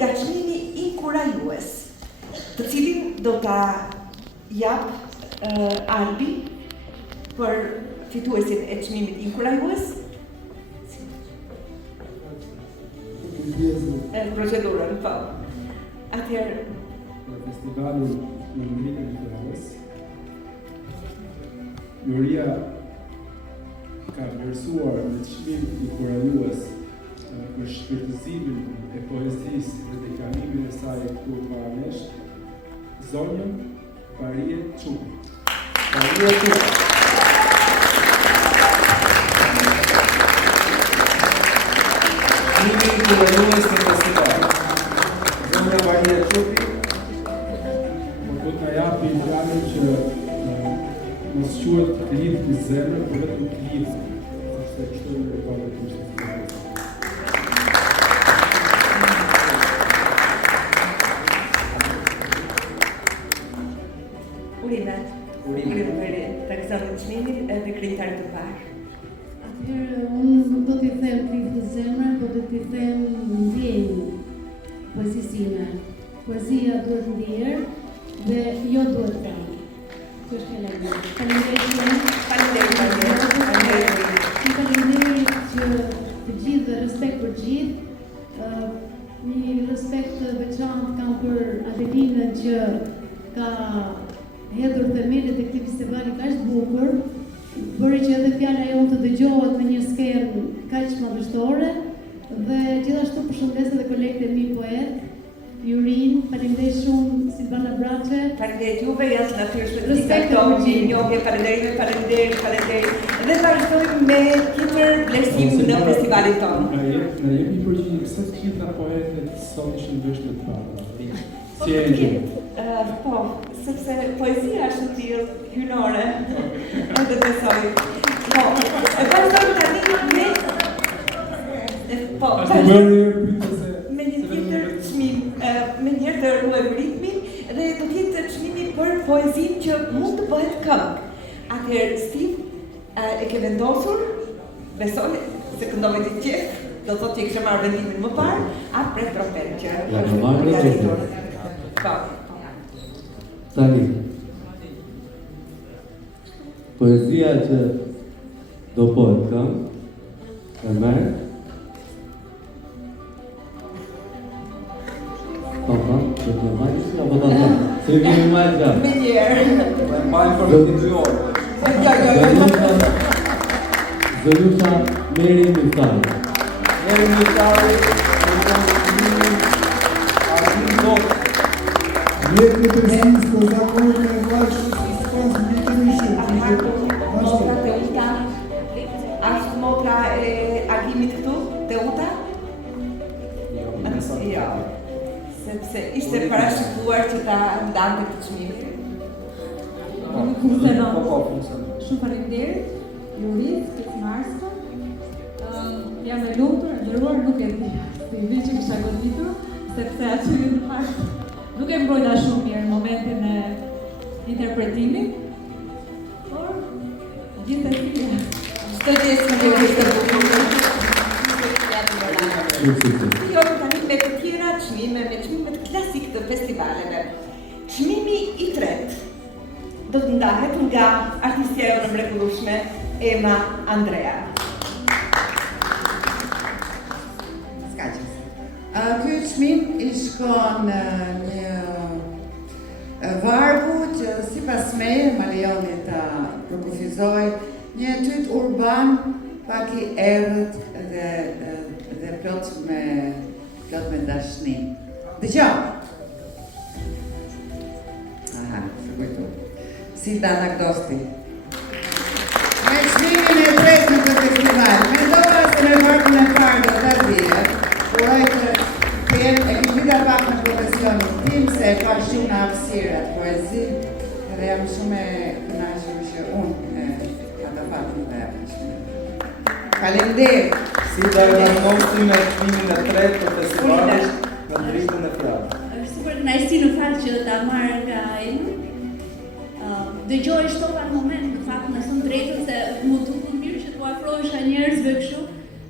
nga çmimi inkurajues, të cilin do ta jap Albi për fituesin e çmimit inkurajues. Procedurën, po. Atëherë festivalin në Mendrinë e Tiranës. Juria ka vlerësuar në çmim inkurajues për shpirtësimin e poezisë dhe deklamimin e saj këtu para nesh, zonjën Parie Çupi. Parie Çupi. Çmimi inkurajues në festival. Zonja Parie Çupi do të japi planin që mos quhet klip i zemrës, por vetëm klip, sepse kështu e rekordë të kishte. Urime të kësaj çmimi edhe krijimtarit të parë. Atëherë unë nuk do t'i them klip të zemrës, por do t'i them ndjenjë poezisime. Poezia duhet ndjerë dhe jo duhet pranë. Kjo është fjala ime. Faleminderit. Faleminderit që të gjithë dhe respekt për gjithë. Një respekt veçantë kam për Adelinën që ka hedhur themelët e këtij festivali kaq të bukur, bëri që edhe fjala jonë të dëgjohet në një skenë kaq madhështore dhe gjithashtu përshëndes edhe kolegët e mi poet, Jurin, faleminderit shumë Silvana Braçe. Faleminderit juve, jashtë natyrshme të këto njohje, faleminderit. Dhe vazhdojmë me tjetër vlerësim në festivalin tonë. Na jep një përgjigje se të gjitha poetët sot ishin vesh të parë. Si e gjë? Po, sepse poezia është një tillë hynore. Edhe besoj. Po, e vazhdojmë tani me një tjetër çmim, me një të ruajmë ritmin dhe do të jetë çmimi për poezinë që mund të bëhet këngë. Atëherë Steve e ke vendosur, besoj se këndove ti qef, do thotë që kishe marrë vendimin më parë, a pret tropel që është gatitur. Tani, poezia që do bëhet këngë, e merr. Papa, do të marrësh apo do të? Se kemi marrë gjatë. Me njerë. Mbajmë për 2 orë. Zëlusa Meri Mustari. Meri Mustari, Arvin Dot. Jetë në tërësisë të zakonë e vashë së spasë në të nëshë. Motra Teuta, ashtë motra e agimit këtu, Teuta? Jo, sepse ishte parashikuar që ta ndante këtë çmimi. Funksionon. Shumë faleminderit, Jurit, Kecmarska. Jam e lumtur, nderuar, nuk e di. Se i vjen që kisha goditur, sepse aty në fakt nuk e mbrojta shumë mirë në momentin e interpretimit. Por gjithsesi, Çdo gjë që ishte bukur. Jo, tani me të tjera çmime, me çmimet klasik të festivaleve. Çmimi i tretë do të ndahet nga artistja jonë e mrekullueshme Ema Andrea. Ky çmim i shkon një vargu që sipas meje, më lejoni ta përkufizoj, një tyt urban pak i errët dhe plot me dashni. Dëgjoj. Aha, kujtu. Silda Nagdosti. Me çmimin e tretë në këtë festival, mendova se në vargun e parë do ta vijë. Uroj që të jetë e këmita pak në profesionin tim, se e ka shumë në hapësirë atë poezi, edhe jam shumë e kënaqur që unë ka të fatin dhe faleminderit. Si da Nagdosti me çmimin e tretë të festivalit në dritën e fjalës. Është super kënaqësi në fakt që ta marr nga Elma. Dëgjoj shtova në moment, në fakt në thënë drejtën se më duket mirë që t'u afrohesha njerëzve kështu.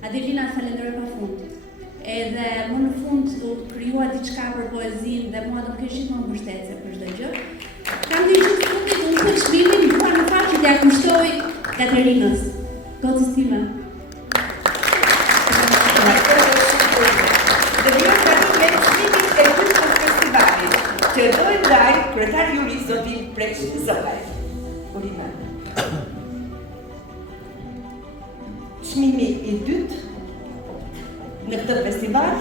Adelina, falenderoj pafund. Edhe më në fund u krijuar diçka për poezinë dhe mua do të kesh gjithmonë mbështetje për çdo gjë. Kam një gjë të fundit, unë këtë çmimin dua në fakt që t'ia kushtoj Katerinës, gocës time. Dhe vjen tani me çmimin e dytë të festivalit, që do e ndaj kryetari jurist Zotin Preç Zogaj. Urime. Çmimi i dytë në këtë festival,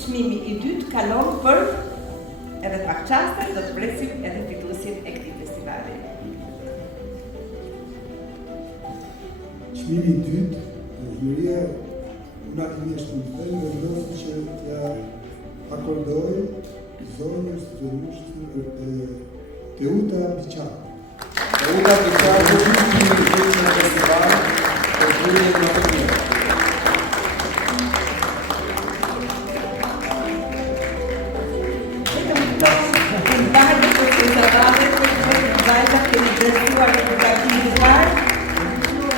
çmimi i dytë kalon për edhe pak qaste do të presim edhe fituesin e këtij festivali. Çmimi i dytë, juria unanimisht në të vendosi që t'ja akordoj zonjës Teuta Biçan. Teuta Biçan është një në festival të krye në të mirë.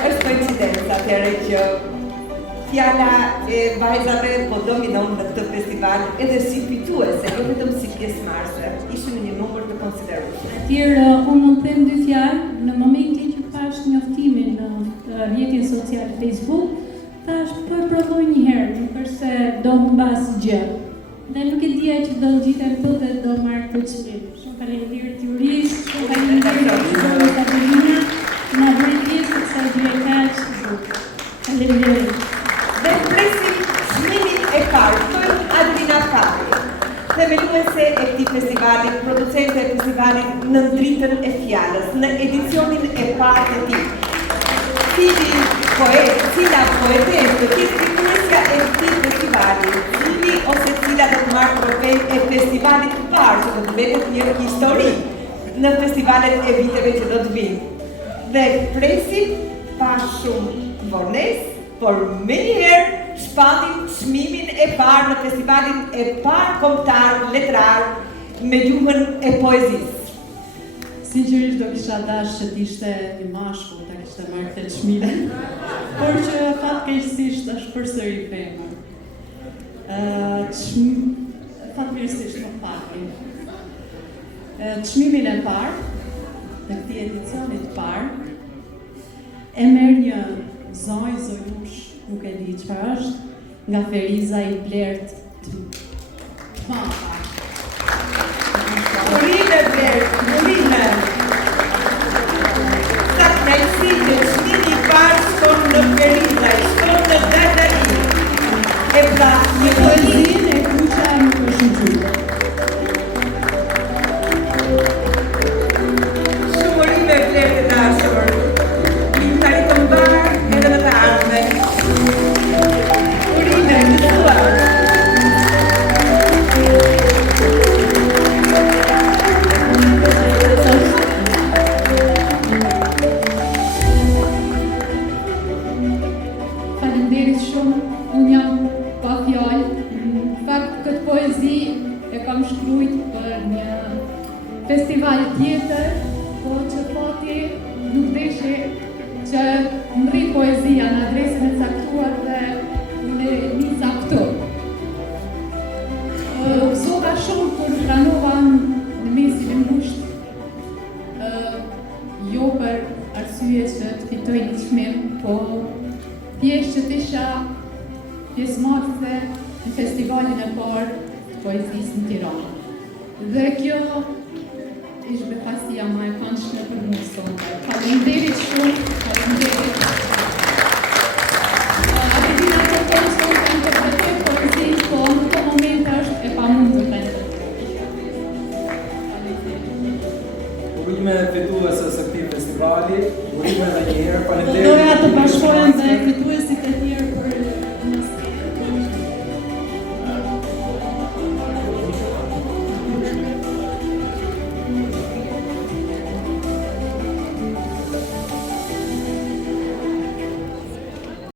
Është koincidenca atëherë që fjala e vajzave po dominon në këtë festival edhe si fituese, jo vetëm si pjesëmarrëse. Ishin në një numër të konsiderueshëm. Tjerë, unë mund të them dy fjalë, në momentin që pash njoftimin në rrjetin social Facebook, thash provoj një herë, nuk është se do humbas gjë. Dhe nuk e dija që do ngjitem këtu dhe do marr këtë çmim. Shumë faleminderit jurisht, shumë faleminderit zonës Katerina, na bëri pjesë të kësaj gjëje kaq bukur. Faleminderit. Dhe presim çmimin e parë, thojnë Adrina Kapri, themeluese e këtij festivali, producente e festivalit Në dritën e fjalës, në edicionin e parë të tij. Cili poet, cila poetesë do të jetë fituesja e këtij festivali, cili ose cila do të marrë trofejnë e festivalit të parë, që do të mbetet një histori në festivalet e viteve që do të vinë. Dhe presim pa shumë vonesë, por me njëherë shpatim çmimin e parë në festivalin e parë kombëtar letrar me gjuhën e poezisë. Sinqerisht do kisha dashur që të ishte një mashkull ta kishte marrë këtë çmimin, por që fatkeqësisht është përsëri femër. Fatmirësisht më pati. Çmimin e parë në këtij edicioni të parë e merr një zonjush, nuk e di çfarë është, nga Feriza i Blert të Pampa. Murine Blert, murine! Sa knajsi që çmimi i parë shkon në Feriza, shkon në Dardani. E pra, një Poezinë e kuqa nuk është në gjurë. Shumë urime Blert e dashur. Limtari të mbarë edhe në të ardhmen. Urime, gëzuar. Faleminderit shumë, unë jam pa fjalë. Në fakt, këtë poezi e kam shkruajt për një festival tjetër, po që fati nuk deshe që mri poezia në adresën e caktuar dhe unë e nisa këtu. Gëzova shumë kur pranova në mesin e ngushtë, jo për arsye që të fitoj një çmim, po thjesht që të isha pjesëmarrëse në festivalin e parë të poezisë në Tiranë. Dhe kjo ishte befasia më e këndshme për mua sonte. Faleminderit shumë, faleminderit. Adina të tonë sonte në të përtoj poezisë, po në këto momente është e pamundur të Urime fituesës së këtij festivali, urime edhe një herë, faleminderit. Doja të bashkohem dhe fituesit e tjerë për